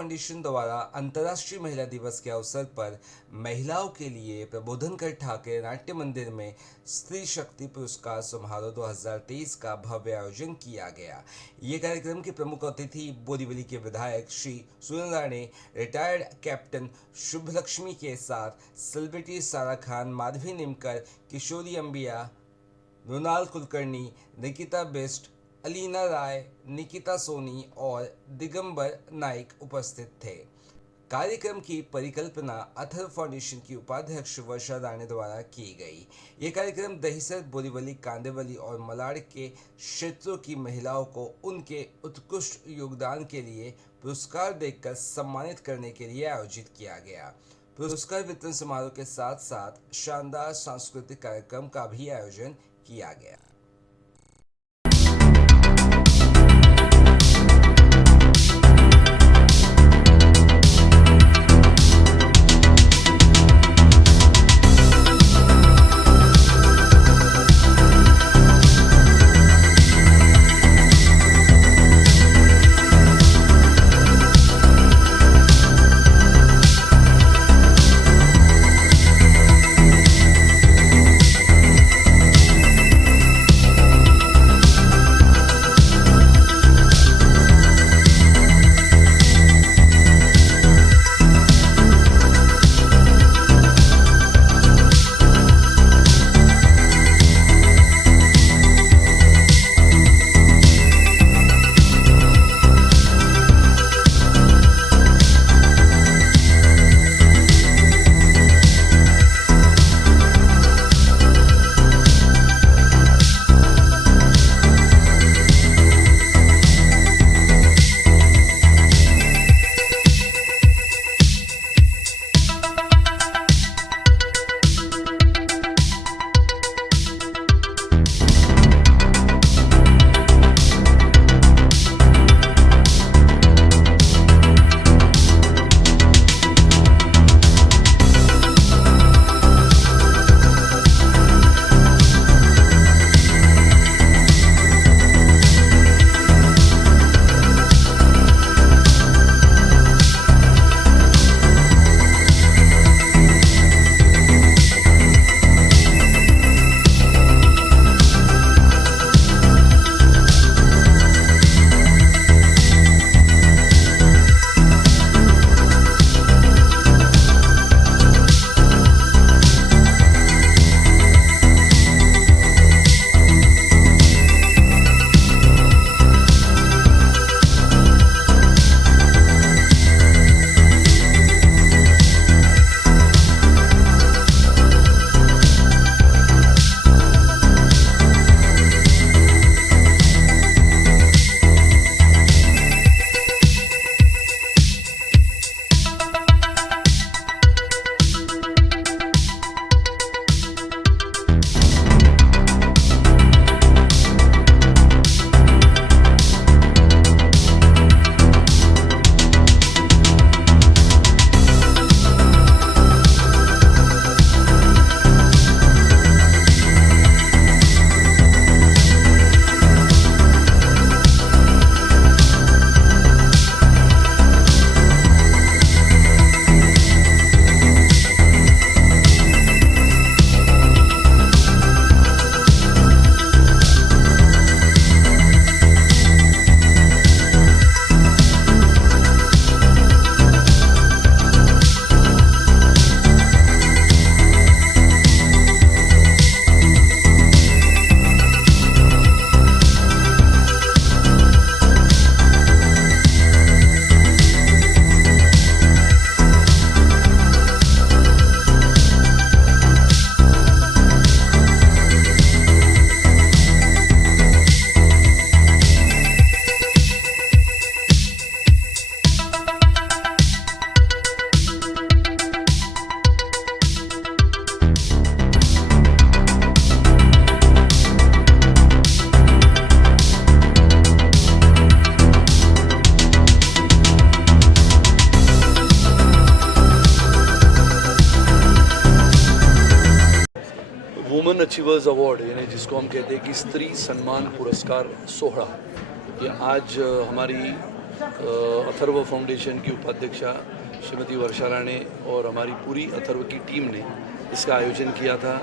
Foundation द्वारा अंतर्राष्ट्रीय महिला दिवस के अवसर पर महिलाओं के लिए प्रबोधनकर ठाकरे नाट्य मंदिर में स्त्री शक्ति पुरस्कार समारोह 2023 का भव्य आयोजन किया गया। ये कार्यक्रम के प्रमुख अतिथि बोरीवली के विधायक श्री सुनील राणे, रिटायर्ड कैप्टन शुभलक्ष्मी के साथ सेलिब्रिटी सारा खान, माधवी निमकर, किशोरी अंबिया, मृणाल कुलकर्णी, निकिता बिष्ट, अलीना राय, निकिता सोनी और दिगंबर नाइक उपस्थित थे। कार्यक्रम की परिकल्पना अथर्व फाउंडेशन की उपाध्यक्ष वर्षा राणे द्वारा की गई। ये कार्यक्रम दहिसर, बोरीवली, कांदिवली और मलाड के क्षेत्रों की महिलाओं को उनके उत्कृष्ट योगदान के लिए पुरस्कार देकर सम्मानित करने के लिए आयोजित किया गया। पुरस्कार वितरण समारोह के साथ साथ शानदार सांस्कृतिक कार्यक्रम का भी आयोजन किया गया। वुमेन अचीवर्स अवार्ड यानी जिसको हम कहते हैं कि स्त्री सम्मान पुरस्कार सोहरा, ये आज हमारी अथर्व फाउंडेशन की उपाध्यक्षा श्रीमती वर्षा राणे और हमारी पूरी अथर्व की टीम ने इसका आयोजन किया था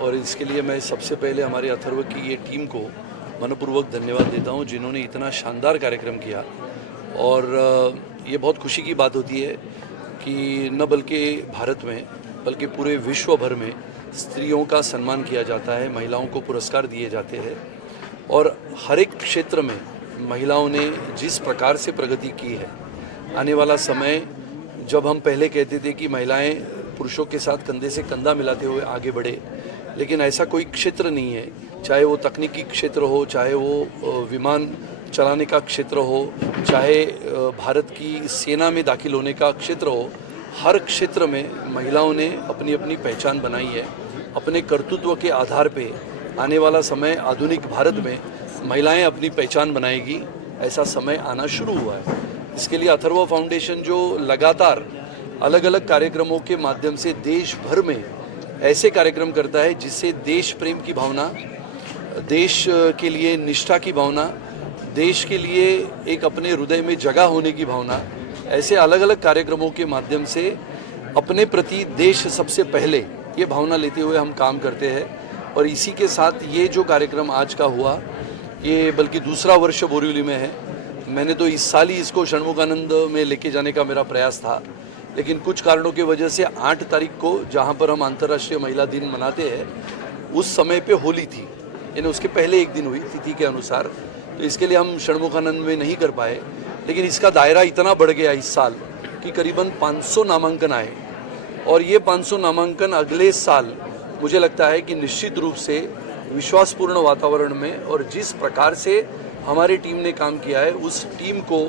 और इसके लिए मैं सबसे पहले हमारे अथर्व की ये टीम को मनपूर्वक धन्यवाद देता हूँ जिन्होंने इतना शानदार कार्यक्रम किया। और ये बहुत खुशी की बात होती है कि न बल्कि भारत में बल्कि पूरे विश्व भर में स्त्रियों का सम्मान किया जाता है, महिलाओं को पुरस्कार दिए जाते हैं और हर एक क्षेत्र में महिलाओं ने जिस प्रकार से प्रगति की है, आने वाला समय जब हम पहले कहते थे कि महिलाएं पुरुषों के साथ कंधे से कंधा मिलाते हुए आगे बढ़े, लेकिन ऐसा कोई क्षेत्र नहीं है, चाहे वो तकनीकी क्षेत्र हो, चाहे वो विमान चलाने का क्षेत्र हो, चाहे भारत की सेना में दाखिल होने का क्षेत्र हो, हर क्षेत्र में महिलाओं ने अपनी अपनी पहचान बनाई है। अपने कर्तृत्व के आधार पे आने वाला समय आधुनिक भारत में महिलाएं अपनी पहचान बनाएगी, ऐसा समय आना शुरू हुआ है। इसके लिए अथर्व फाउंडेशन जो लगातार अलग अलग कार्यक्रमों के माध्यम से देश भर में ऐसे कार्यक्रम करता है जिससे देश प्रेम की भावना, देश के लिए निष्ठा की भावना, देश के लिए एक अपने हृदय में जगह होने की भावना, ऐसे अलग अलग कार्यक्रमों के माध्यम से अपने प्रति देश सबसे पहले ये भावना लेते हुए हम काम करते हैं। और इसी के साथ ये जो कार्यक्रम आज का हुआ, ये बल्कि दूसरा वर्ष बोरीवली में है। मैंने तो इस साल ही इसको षणमुखानंद में लेके जाने का मेरा प्रयास था, लेकिन कुछ कारणों की वजह से 8 तारीख को जहाँ पर हम अंतर्राष्ट्रीय महिला दिन मनाते हैं उस समय पे होली थी, यानी उसके पहले एक दिन हुई तिथि के अनुसार, तो इसके लिए हम षणमुखानंद में नहीं कर पाए। लेकिन इसका दायरा इतना बढ़ गया इस साल कि करीबन 500 नामांकन आए और ये 500 नामांकन अगले साल मुझे लगता है कि निश्चित रूप से विश्वासपूर्ण वातावरण में और जिस प्रकार से हमारी टीम ने काम किया है उस टीम को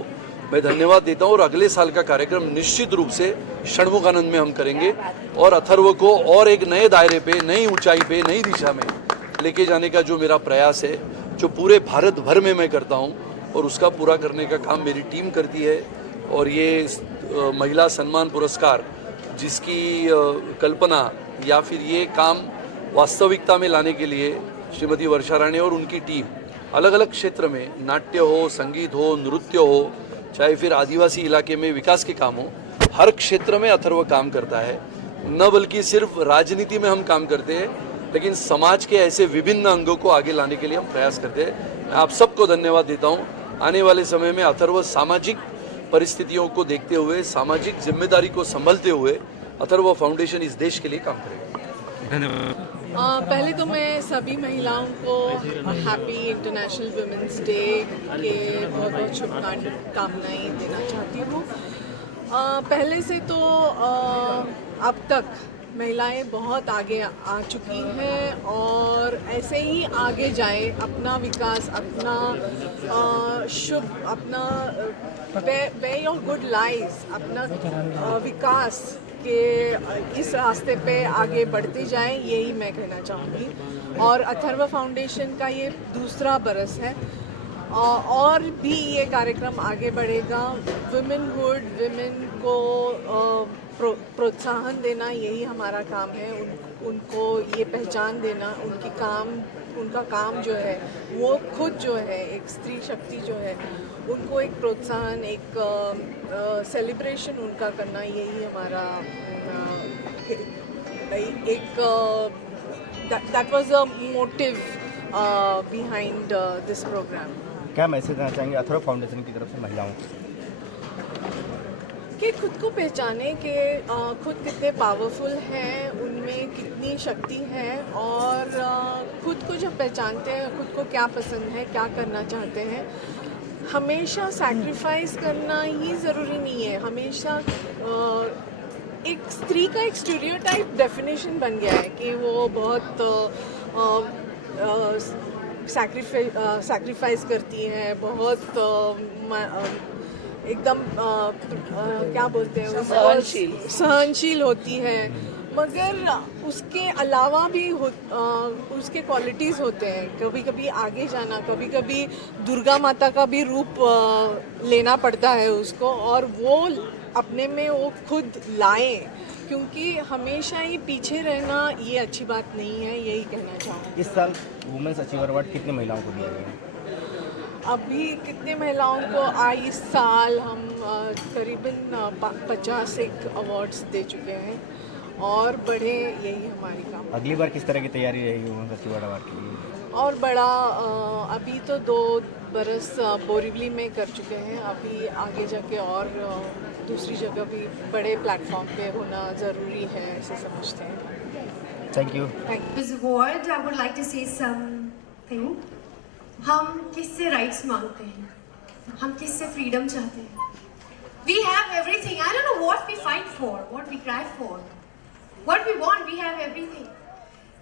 मैं धन्यवाद देता हूँ। और अगले साल का कार्यक्रम निश्चित रूप से षणमुखानंद में हम करेंगे और अथर्व को और एक नए दायरे पे, नई ऊंचाई पे, नई दिशा में लेके जाने का जो मेरा प्रयास है, जो पूरे भारत भर में मैं करता हूँ और उसका पूरा करने का काम मेरी टीम करती है। और ये महिला सम्मान पुरस्कार जिसकी कल्पना या फिर ये काम वास्तविकता में लाने के लिए श्रीमती वर्षा राणे और उनकी टीम अलग अलग क्षेत्र में, नाट्य हो, संगीत हो, नृत्य हो, चाहे फिर आदिवासी इलाके में विकास के काम हो, हर क्षेत्र में अथर्व काम करता है। न बल्कि सिर्फ राजनीति में हम काम करते हैं, लेकिन समाज के ऐसे विभिन्न अंगों को आगे लाने के लिए हम प्रयास करते हैं। मैं आप सबको धन्यवाद देता हूँ। आने वाले समय में अथर्व सामाजिक परिस्थितियों को देखते हुए, सामाजिक जिम्मेदारी को संभलते हुए अथर्व फाउंडेशन इस देश के लिए काम करेगा। धन्यवाद। पहले तो मैं सभी महिलाओं को हैप्पी इंटरनेशनल वुमेंस डे के बहुत बहुत शुभकामनाएं देना चाहती हूँ। पहले से तो अब तक महिलाएं बहुत आगे आ चुकी हैं और ऐसे ही आगे जाए, अपना विकास, अपना अपना वे ऑफ गुड लाइफ, अपना विकास के इस रास्ते पे आगे बढ़ते जाएं, यही मैं कहना चाहूँगी। और अथर्व फाउंडेशन का ये दूसरा बरस है और भी ये कार्यक्रम आगे बढ़ेगा। वुमेनहुड, विमेन को प्रोत्साहन देना, यही हमारा काम है। उनको ये पहचान देना, उनका काम जो है वो खुद जो है एक स्त्री शक्ति जो है, उनको एक प्रोत्साहन, एक सेलिब्रेशन उनका करना, यही हमारा एक that was a motive behind this programme. क्या मैसेज देना चाहेंगे अथर्व फाउंडेशन की तरफ से महिलाओं को? कि खुद को पहचाने कि खुद कितने पावरफुल हैं, उनमें कितनी शक्ति है और खुद को जब पहचानते हैं, खुद को क्या पसंद है, क्या करना चाहते हैं, हमेशा सैक्रिफाइस करना ही ज़रूरी नहीं है। हमेशा एक स्त्री का एक स्टीरियोटाइप डेफिनेशन बन गया है कि वो बहुत सैक्रिफाइस करती हैं, बहुत एकदम क्या बोलते हैं, सहनशील होती है। मगर उसके अलावा भी उसके क्वालिटीज़ होते हैं। कभी कभी आगे जाना, कभी कभी दुर्गा माता का भी रूप लेना पड़ता है उसको, और वो अपने में वो खुद लाएं, क्योंकि हमेशा ही पीछे रहना ये अच्छी बात नहीं है, यही कहना चाहूँगी। इस साल वुमेन्स अचीवर अवार्ड कितनी महिलाओं को दिया गया? अभी कितने महिलाओं को इस साल हम करीबन 50 एक अवार्ड्स दे चुके हैं और बढ़े, यही हमारी काम। अगली बार किस तरह की तैयारी रहेगी वुमेन फेस्टिवल अवार्ड के लिए? और बड़ा अभी तो 2 बरस बोरीवली में कर चुके हैं, अभी आगे जाके और दूसरी जगह भी बड़े प्लेटफॉर्म पे होना ज़रूरी है, ऐसे समझते हैं। Thank you. Thank you. This award, I would like to say something. हम किससे राइट्स मांगते हैं, हम किससे फ्रीडम चाहते हैं. We have everything. I don't know what we fight for, what we cry for, what we want. We have everything.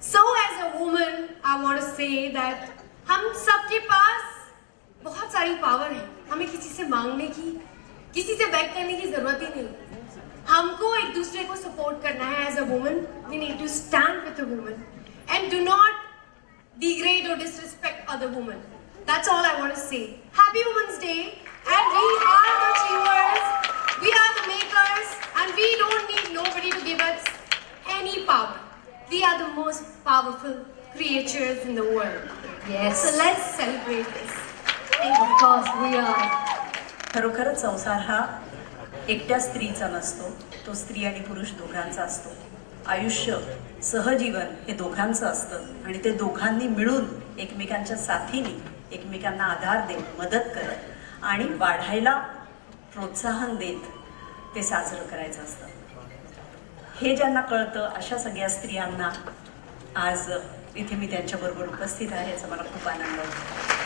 So as a woman, I want to say that हम सबके पास बहुत सारी पावर है. हमें किसी से मांगने की, किसी से बेग करने की जरूरत ही नहीं. हमको एक दूसरे को सपोर्ट करना है. As a woman we need to stand with a woman and do not degrade or disrespect other women. That's all I want to say. Happy Women's Day, and we are the achievers, we are the makers, and we don't need nobody to give us any power. We are the most powerful creatures in the world. Yes. So let's celebrate this. Of course we are. खरोखरच संसार हा एकट्या स्त्रीचा नसतो, तो स्त्री आणि पुरुष दोघांचा असतो. आयुष्य सहजीवन हे दोघांचं असतं आणि ते दोघांनी मिळून एकमेकांच्या साथीने एकमेकांना आधार देत, मदत करत आणि वाढायला प्रोत्साहन देत ते साजरं करायचं असतं. हे ज्यांना कळतं अशा सगळ्या स्त्रियांना आज इथे मी त्यांच्याबरोबर उपस्थित आहे, याचा मला खूप आनंद होतो.